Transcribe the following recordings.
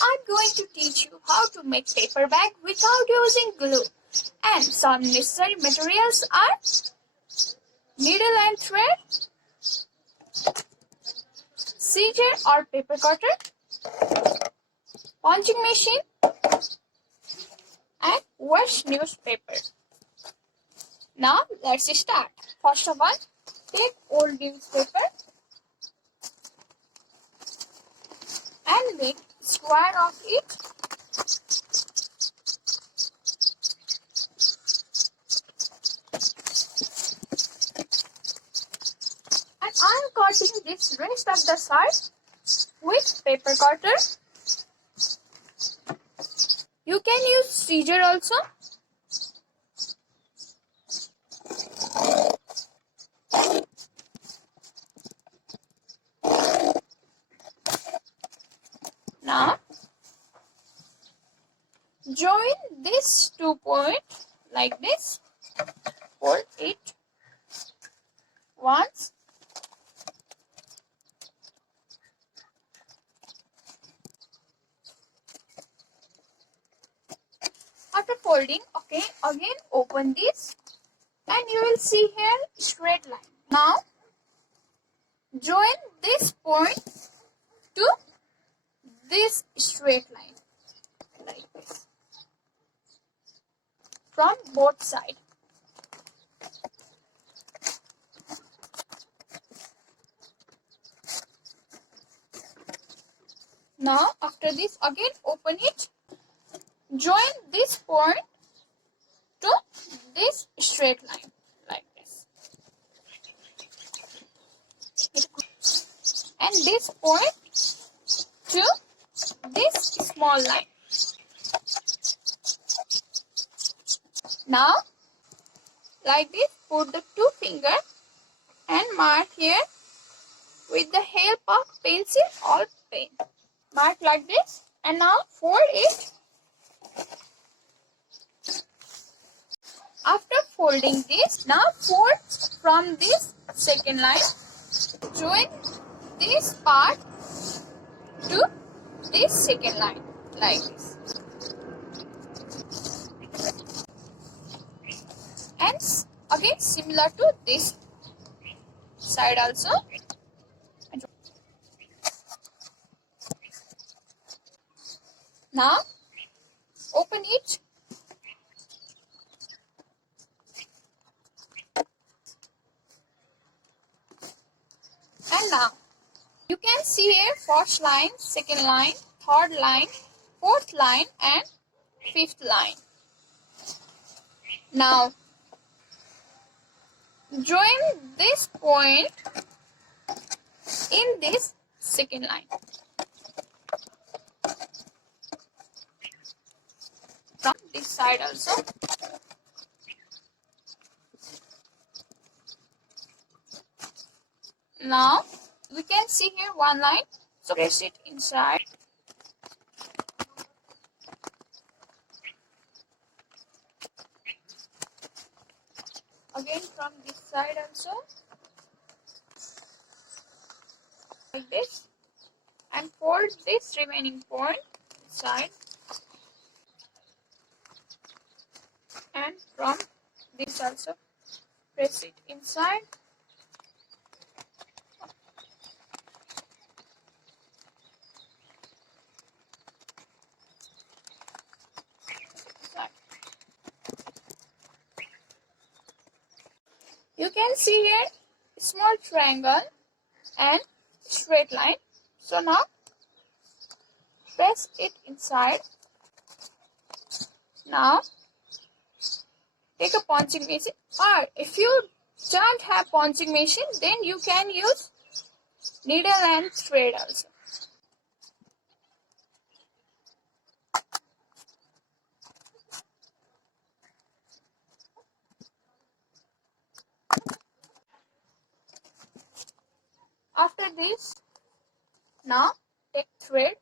I'm going to teach you how to make paper bag without using glue. And some necessary materials are needle and thread, scissor or paper cutter, punching machine, and waste newspaper. Now let's start. First of all, take old newspaper and make square of it. And I am cutting this rest of the side with paper cutter. You can use scissor also. Now join this 2 points like this. Fold it once. After folding, again open this and you will see here straight line. Now join this point to this straight line like this from both sides. Now after this again open it. Join this point to this straight line like this. And this point to this small line. Now like this put the 2 fingers and mark here with the help of pencil or pen. Mark like this and now fold it. After folding this, now fold from this second line. Join this part to this second line like this. And again similar to this side also. Now open it. And now you can see here first line, second line, third line, fourth line and fifth line. Now join this point in this second line. From this side also. Now we can see here one line, so press it inside. Again from this side also like this, and fold this remaining point inside, and from this also press it inside. You can see here small triangle and straight line. So now press it inside. Now take a punching machine, or if you don't have punching machine, then you can use needle and thread also. After this, now take thread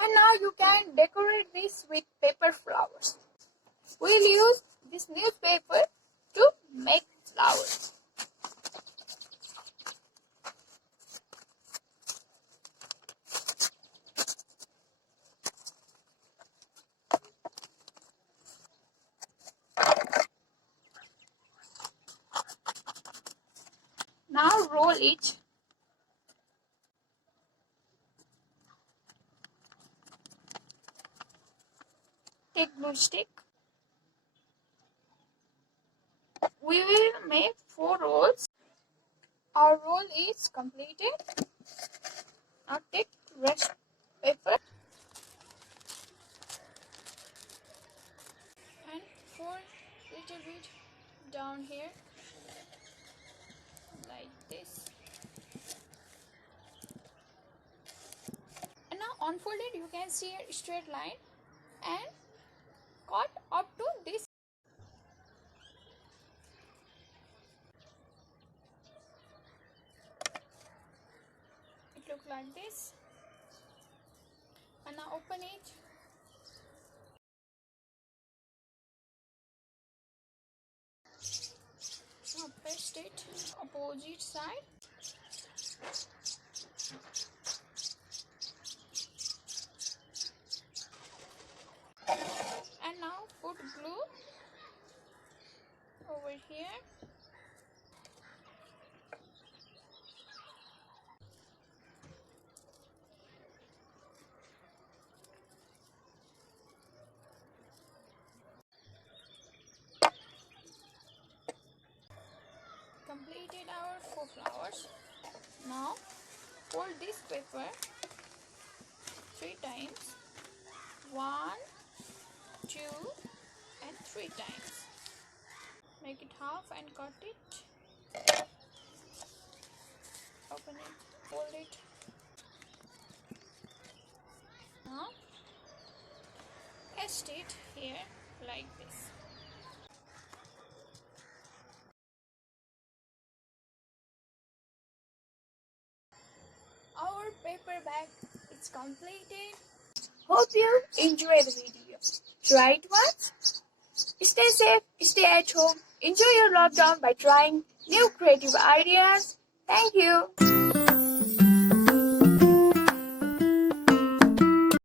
and now you can decorate this with paper flowers. We'll use this newspaper to make flowers. Now roll it. Take glue stick. We will make 4 rolls. Our roll is completed. Now take rest paper and pour little bit down here like this. And now unfold it, you can see a straight line and cut up to this. It looks like this. And now open it. Now paste it opposite side. And now put glue over here. Completed our 4 flowers. Now fold this paper 3 times. 1, 2 and 3 times. Make it half and cut it. Open it, fold it. Now paste it here like this. Our paper bag is completed. Hope you enjoy the video. Try it once. Stay safe, stay at home, enjoy your lockdown by trying new creative ideas. Thank you.